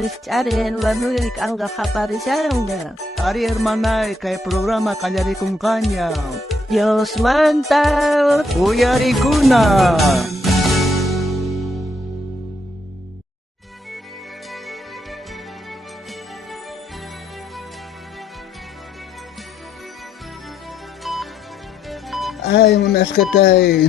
Richaren, Manuel, Anga Japarisaron. Ari hermana, kay programa kanyari kong kanya. Dios manta. Uyari kuna. Ay, unas katay.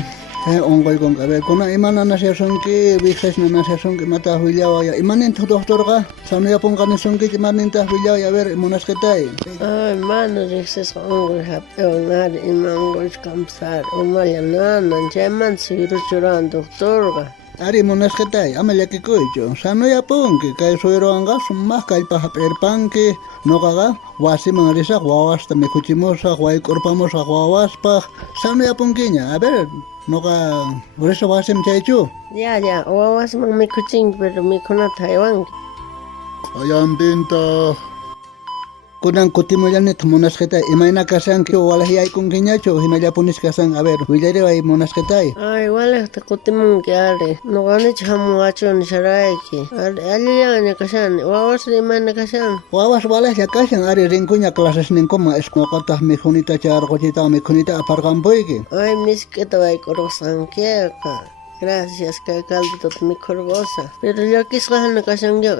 Ongol kong kabe. Kuna imana na siya sungki, bigses na siya sungki mata huilyaw ya. Imanin to doktor ka. Sano ya pong kanin sungki, imanin ta huilyaw ya. Ver, imunas katay. Ay, mano, bigses ongol hapyo nga imangol kamsar. Umalya na, jaman siruchuran doktor ka. Ari munas katay, amalya kikoycho. Sano ya pong kay suero anga sumah kay pahaperpanki. No kaga, wasi mga risak, wawasta may kuchimosa, huay korpamosa, wawaspa. Sano ya pong kinya? A ver, no ka, uresa wasim chaycho. Ya, wawas mang may kuching, pero may kuna Taiwan. Ayan binta. Kunang kutimo yan nito munas kita. Imay na kasang kyo wala hiyay kong kinyacho. Hinalya punis kasang aber. Wilari ay munas kita. Ay wala ta kutimong kyari. No kani chamu acho ni sharay ki. Ali yan kasang. Wawas imay na kasang. Wawas wala siya kasang. Ari ringkunya klases ning koma. Esko kata mikunita char kotita mikunita aparkampoy ki. Ay mis kita ay korosang kya ka. Gracias, kay kaldo tot mi corgosa. Pero yo kisgahan na kasang yo,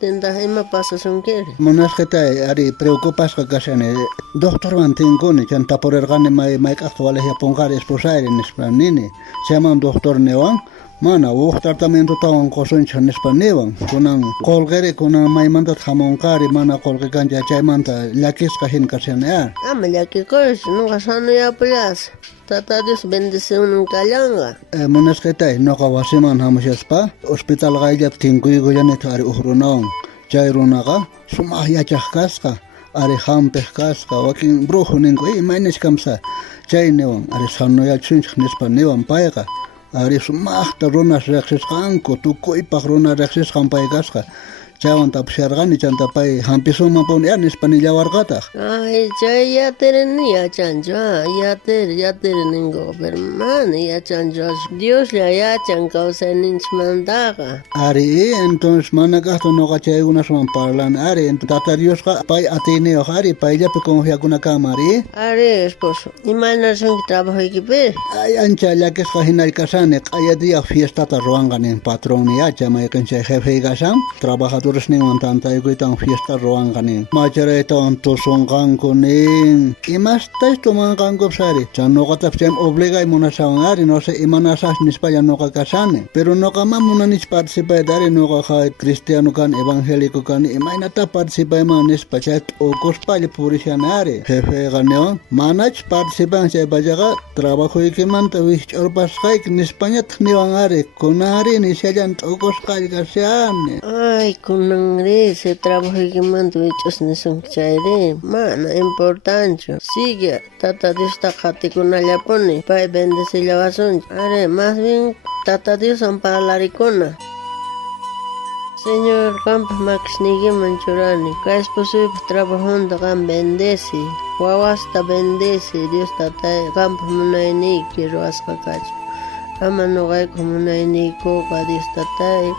tinda, pasa son kere. Munas kita, ari, preocupas ka kasang, doktor man tingkuni, chan taporergane may actuales ya pongar esposar en Espanini. Se llaman doktor Newan. Mana, tratamiento tawang koson chan Espanewan. Kunang kolgere, kunang may mantat hamonkari, mana kolge kanja chay manta, lakis kahin kasang ya. Ama, laki kos, no kasano ya plas. Tata Dios bendice un kallanga. Munas ketay, no kawasiman hamusyaspa, hospital gayat tingkuy goyanit ari uhrunaong. Chay runaka, sumahya chahkaska, ari hampehkaska, waking brujo ningko, mainis kamsa. Chay newang, ari sanoya chunch nispa newang payaka. Ari sumahta runas reaksis kanko, tukoy pak runas reaksis kampaykaska. Chawan tapsyargani chantapay hampisuma pon ya nispanilla warqataq. Ay, chay yatereni yachancho, yater ningo, pero man yachancho, Dios le yachan causa ninchmandaga. Ari, entonces manakasto no chay unas man parlan, ari, tata Dios ka pay atineo, ari, pay ya pekong yakuna kamari. Ari, esposo, imagina son que trabajo equipe. Ay, ancha ya que es kajinay kasane, ay día fiesta ta roangan en patrón ya, chama yakencha jefe gasam, trabajador ning tanta iguitan fiesta roan ganin machare tanto son ganko ning imastais toman ganko sari chano kata pem obliga imuna sangari no se imana sas nispaya no kasane pero no kama muna nis participa dari no ka cristiano kan evangélico kan imaina ta participa manis pachat o cospale purishanare jefe ganeo manach participan se bajaga trabajo ikimanta wich orpas haik nispanya tniwangare kunari ni sejan o cospale kasane ay nangre se trabajo que mando hechos ni son chaire mana importante sigue tata Dios ta khati kuna yapone pa bendice la vason are más bien tata Dios para la ricona Señor Campos Max Nigue Manchurani que es posible trabajando con bendice wawasta bendice Dios tata Campos Munaini quiero ascacacho ama no hay como Munaini ko ka Dios tata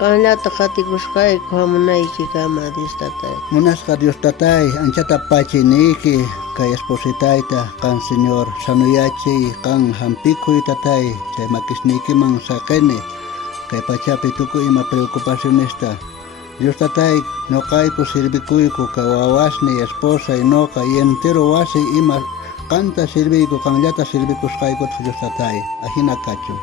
Kanla takati kuskay kuhamunay kikama Dios tatay. Munas ka Dios tatay, anchata pachiniki, kay espositaita, kan Señor sanuyachi, kan hampikoy tatay, chay makisniki mang sakene, kay pachapi tuko ima preocupacionista. Dios tatay, no kay ko sirbikuy ko kawawas ni esposa no kay entero wasi ima kanta sirbi ko kang lata sirbi kuskay ko Dios tatay, ahina kacho.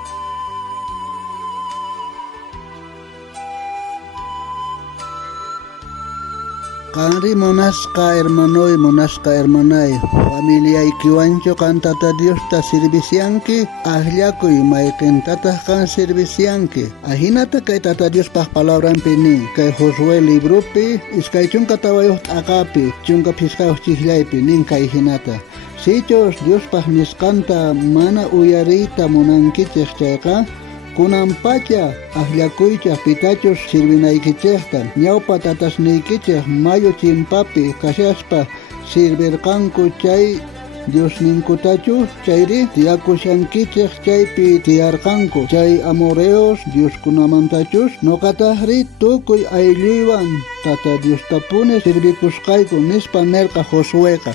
Kanri monasca hermanoi, monasca hermanay, familia ikiwancho kan tata Dios ta servicianki, ahlyakuy maiken tata kan servicianki. Ahinata kay tata Dios pah palabran pini, kay Josué librupi, iskay chunka tawayot akapi, chunka piskay chihlaypi, nin kay hinata. Sichos Dios pah niskanta mana uyarita munankichek chayka, kunampacha ahlakuycha pitachos sirvinaykichejta ñawpa tatasniykichej mayo chimpapi kashaspa sirvirqanku chay Dios ninkutachu chayri tiyakushankichik chaypi tiyarqanku chay amoreos Dios kunamantachus noqataqri tukuy aylluywan tata Diostapuni sirvikusqayku nispa nerqa Josueqa.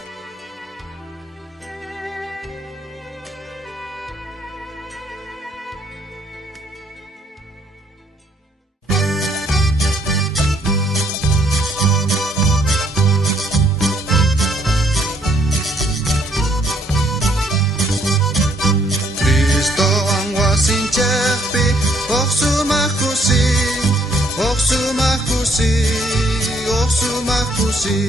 Oxumakusi